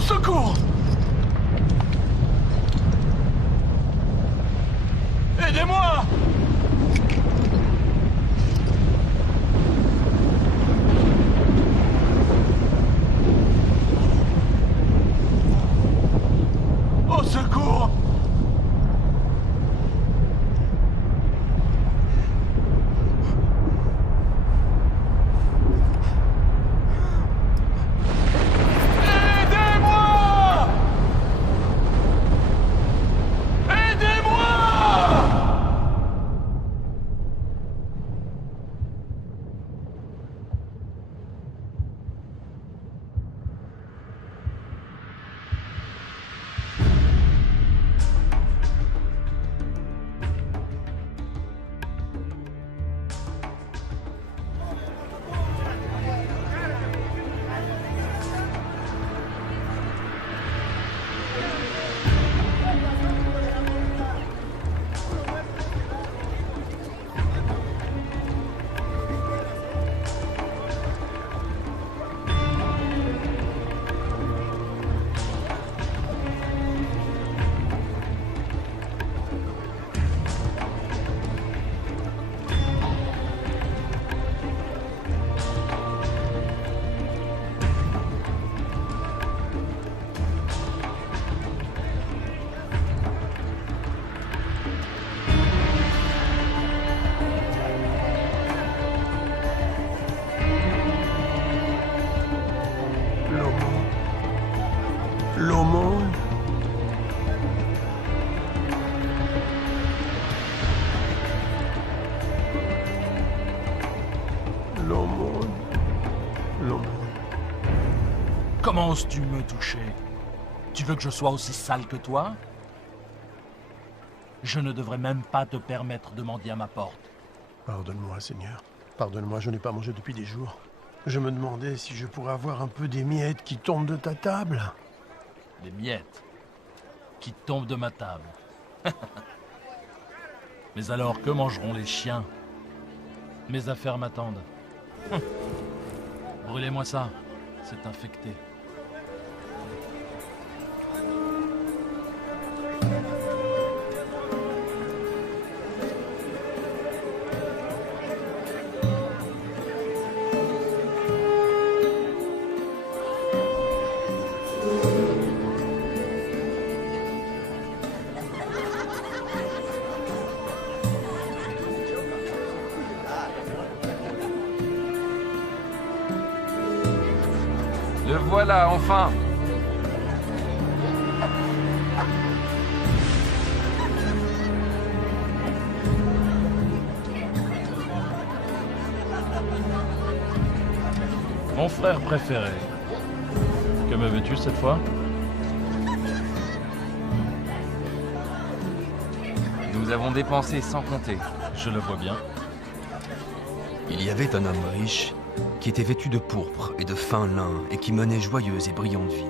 Au secours! Aidez-moi! Au secours! L'aumône. L'aumône. L'aumône. Comment oses-tu me toucher? Tu veux que je sois aussi sale que toi? Je ne devrais même pas te permettre de mendier à ma porte. Pardonne-moi, Seigneur. Pardonne-moi, je n'ai pas mangé depuis des jours. Je me demandais si je pourrais avoir un peu des miettes qui tombent de ta table. Des miettes qui tombent de ma table. Mais alors, que mangeront les chiens? Mes affaires m'attendent. Brûlez-moi ça, c'est infecté. Le voilà, enfin! Mon frère préféré. Que me veux-tu cette fois? Nous avons dépensé sans compter. Je le vois bien. Il y avait un homme riche qui était vêtu de pourpre et de fin lin et qui menait joyeuse et brillante vie.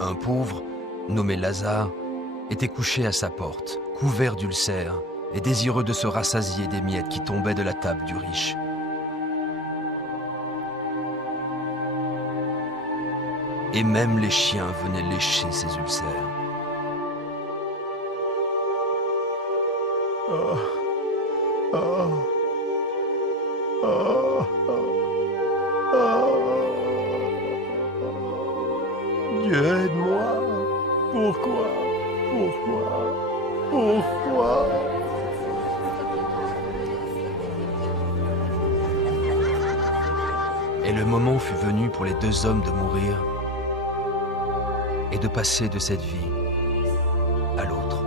Un pauvre, nommé Lazare, était couché à sa porte, couvert d'ulcères et désireux de se rassasier des miettes qui tombaient de la table du riche. Et même les chiens venaient lécher ses ulcères. Oh. Oh. Oh. Oh. Dieu, aide-moi. Pourquoi? Pourquoi? Pourquoi? Et le moment fut venu pour les deux hommes de mourir et de passer de cette vie à l'autre.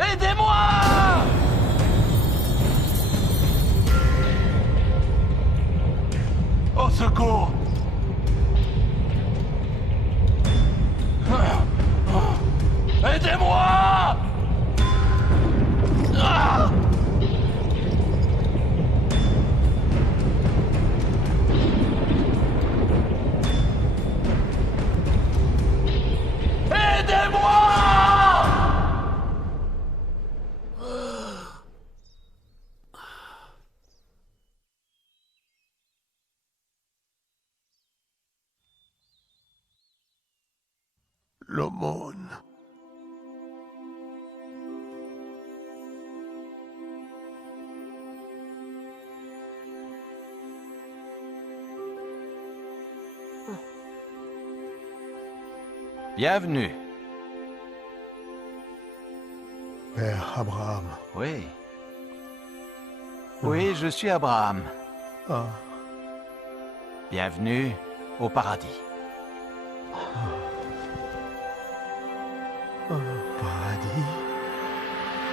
Aidez-moi! Au secours! Aidez-moi! Ah! L'aumône. Bienvenue. Père Abraham. Oui. Oui, je suis Abraham. Ah, Bienvenue au paradis. paradis.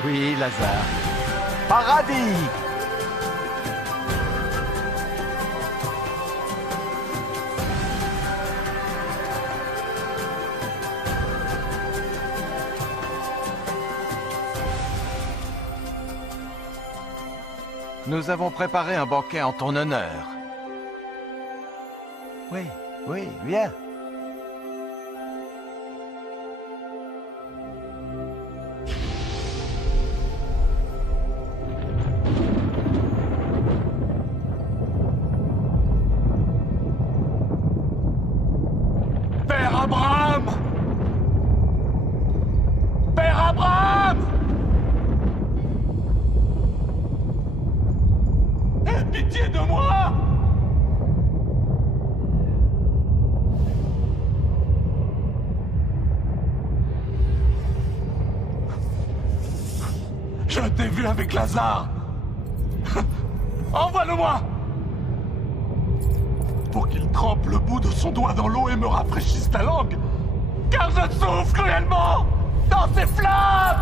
Oui, Lazare. Paradis! Nous avons préparé un banquet en ton honneur. Oui, oui, viens. Père Abraham! Père Abraham! Aie pitié de moi! Je t'ai vu avec Lazare! Envoie-le-moi! Pour qu'il trempe le bout de son doigt dans l'eau et me rafraîchisse la langue! Car je souffre cruellement dans ces flammes!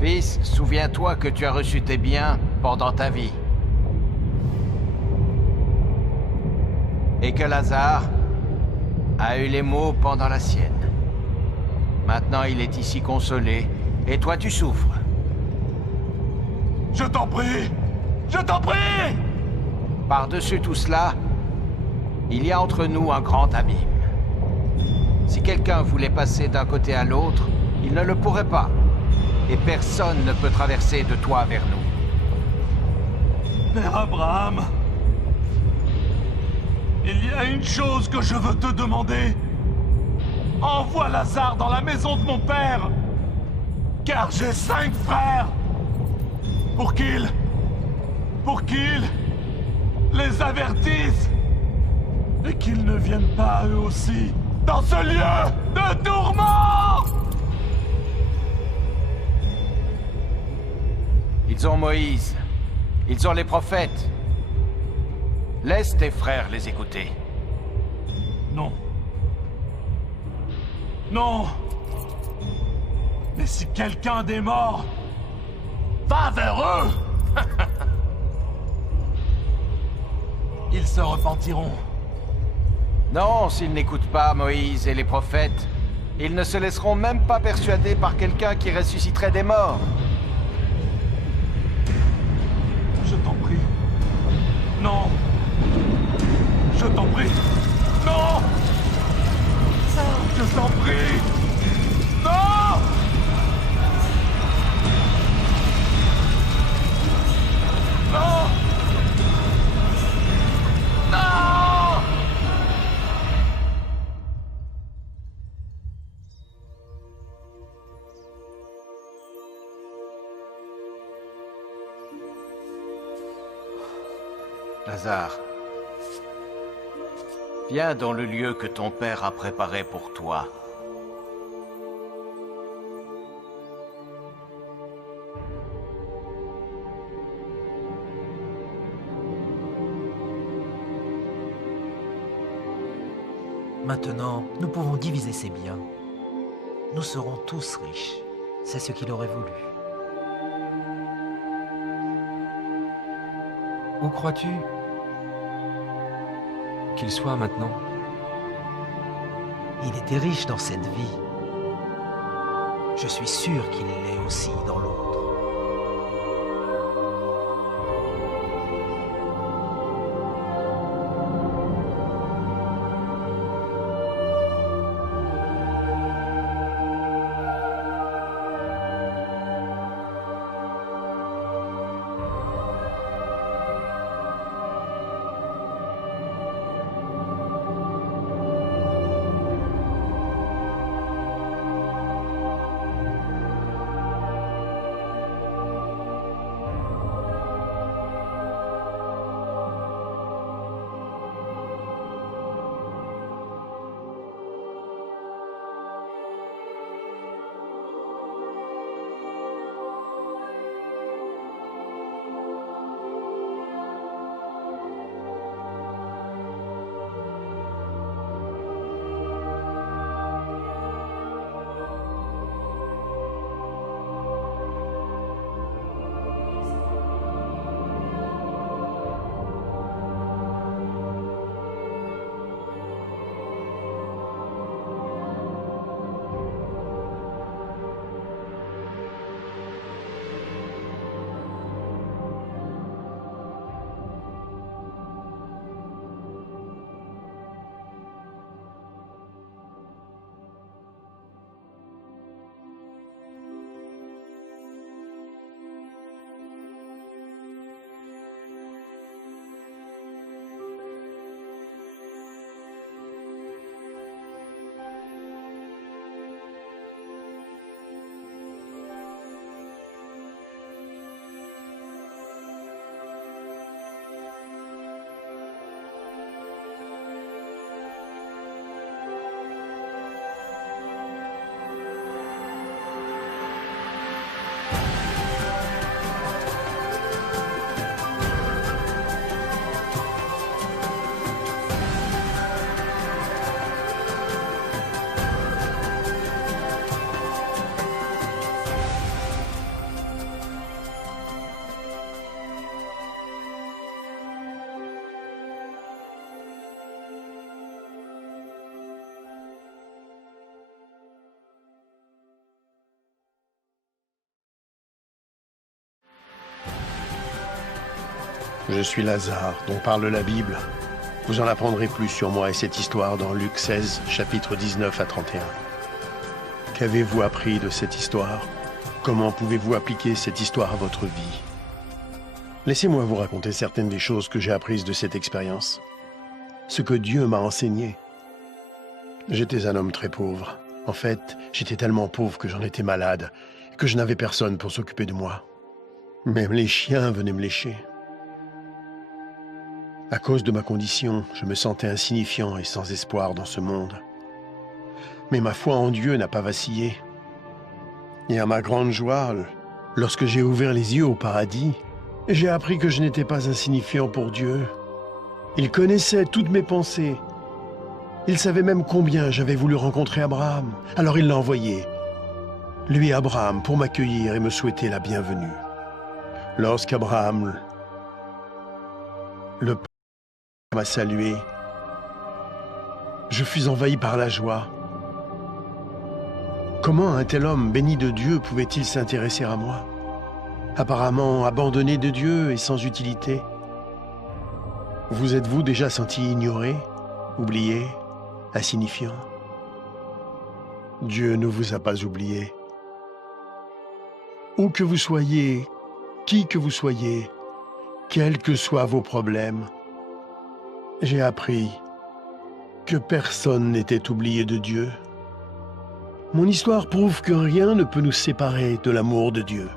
Fils, souviens-toi que tu as reçu tes biens pendant ta vie. Et que Lazare a eu les maux pendant la sienne. Maintenant, il est ici consolé, et toi tu souffres. Je t'en prie! Je t'en prie! Par-dessus tout cela, il y a entre nous un grand abîme. Si quelqu'un voulait passer d'un côté à l'autre, il ne le pourrait pas. Et personne ne peut traverser de toi vers nous. Père Abraham, il y a une chose que je veux te demander. Envoie Lazare dans la maison de mon père, car j'ai 5 frères, pour qu'ils les avertissent et qu'ils ne viennent pas eux aussi dans ce lieu de tourment. Ils ont Moïse. Ils ont les prophètes. Laisse tes frères les écouter. Non. Non. Mais si quelqu'un des morts va vers eux, ils se repentiront. Non, s'ils n'écoutent pas Moïse et les prophètes, ils ne se laisseront même pas persuader par quelqu'un qui ressusciterait des morts. Je t'en prie. Non. Je t'en prie. Non. Je t'en prie. Non. Non. Non. Lazare, viens dans le lieu que ton père a préparé pour toi. Maintenant, nous pouvons diviser ses biens. Nous serons tous riches. C'est ce qu'il aurait voulu. Où crois-tu qu'il soit maintenant? Il était riche dans cette vie. Je suis sûr qu'il l'est aussi dans l'autre. Je suis Lazare, dont parle la Bible. Vous en apprendrez plus sur moi et cette histoire dans Luc 16, chapitres 19 à 31. Qu'avez-vous appris de cette histoire? Comment pouvez-vous appliquer cette histoire à votre vie? Laissez-moi vous raconter certaines des choses que j'ai apprises de cette expérience. Ce que Dieu m'a enseigné. J'étais un homme très pauvre. En fait, j'étais tellement pauvre que j'en étais malade, que je n'avais personne pour s'occuper de moi. Même les chiens venaient me lécher. À cause de ma condition, je me sentais insignifiant et sans espoir dans ce monde. Mais ma foi en Dieu n'a pas vacillé. Et à ma grande joie, lorsque j'ai ouvert les yeux au paradis, j'ai appris que je n'étais pas insignifiant pour Dieu. Il connaissait toutes mes pensées. Il savait même combien j'avais voulu rencontrer Abraham. Alors il l'a envoyé, lui Abraham, pour m'accueillir et me souhaiter la bienvenue. Lorsqu'Abraham, le Père, m'a salué, je fus envahi par la joie. Comment un tel homme béni de Dieu pouvait-il s'intéresser à moi? Apparemment abandonné de Dieu et sans utilité. Vous êtes-vous déjà senti ignoré, oublié, insignifiant? Dieu ne vous a pas oublié. Où que vous soyez, qui que vous soyez, quels que soient vos problèmes, j'ai appris que personne n'était oublié de Dieu. Mon histoire prouve que rien ne peut nous séparer de l'amour de Dieu.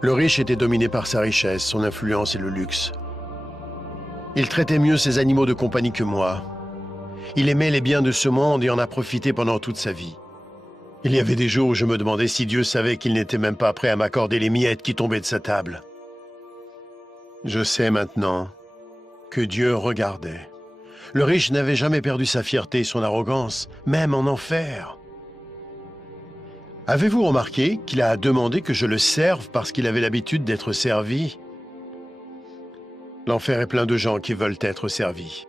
Le riche était dominé par sa richesse, son influence et le luxe. Il traitait mieux ses animaux de compagnie que moi. Il aimait les biens de ce monde et en a profité pendant toute sa vie. Il y avait des jours où je me demandais si Dieu savait qu'il n'était même pas prêt à m'accorder les miettes qui tombaient de sa table. Je sais maintenant que Dieu regardait. Le riche n'avait jamais perdu sa fierté et son arrogance, même en enfer. Avez-vous remarqué qu'il a demandé que je le serve parce qu'il avait l'habitude d'être servi? L'enfer est plein de gens qui veulent être servis.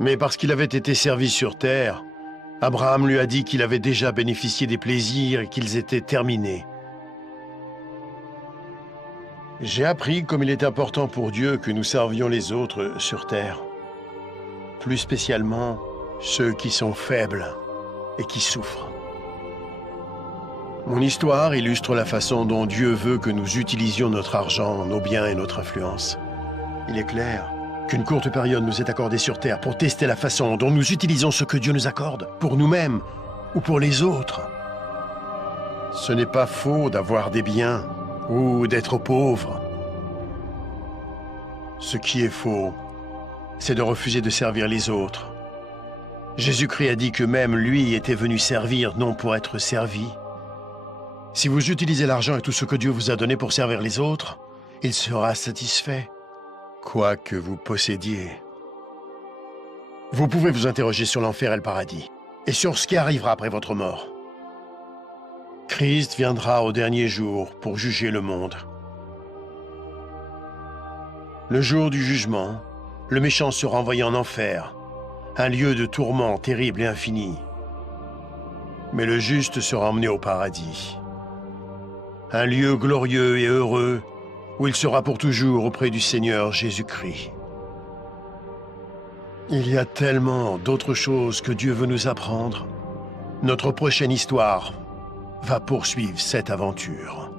Mais parce qu'il avait été servi sur terre, Abraham lui a dit qu'il avait déjà bénéficié des plaisirs et qu'ils étaient terminés. J'ai appris comme il est important pour Dieu que nous servions les autres sur terre. Plus spécialement, ceux qui sont faibles et qui souffrent. Mon histoire illustre la façon dont Dieu veut que nous utilisions notre argent, nos biens et notre influence. Il est clair qu'une courte période nous est accordée sur terre pour tester la façon dont nous utilisons ce que Dieu nous accorde, pour nous-mêmes ou pour les autres. Ce n'est pas faux d'avoir des biens ou d'être pauvre. Ce qui est faux, c'est de refuser de servir les autres. Jésus-Christ a dit que même lui était venu servir, non pour être servi. Si vous utilisez l'argent et tout ce que Dieu vous a donné pour servir les autres, il sera satisfait, quoi que vous possédiez. Vous pouvez vous interroger sur l'enfer et le paradis, et sur ce qui arrivera après votre mort. Christ viendra au dernier jour pour juger le monde. Le jour du jugement, le méchant sera envoyé en enfer, un lieu de tourment terrible et infini. Mais le juste sera emmené au paradis, un lieu glorieux et heureux où il sera pour toujours auprès du Seigneur Jésus-Christ. Il y a tellement d'autres choses que Dieu veut nous apprendre. Notre prochaine histoire va poursuivre cette aventure.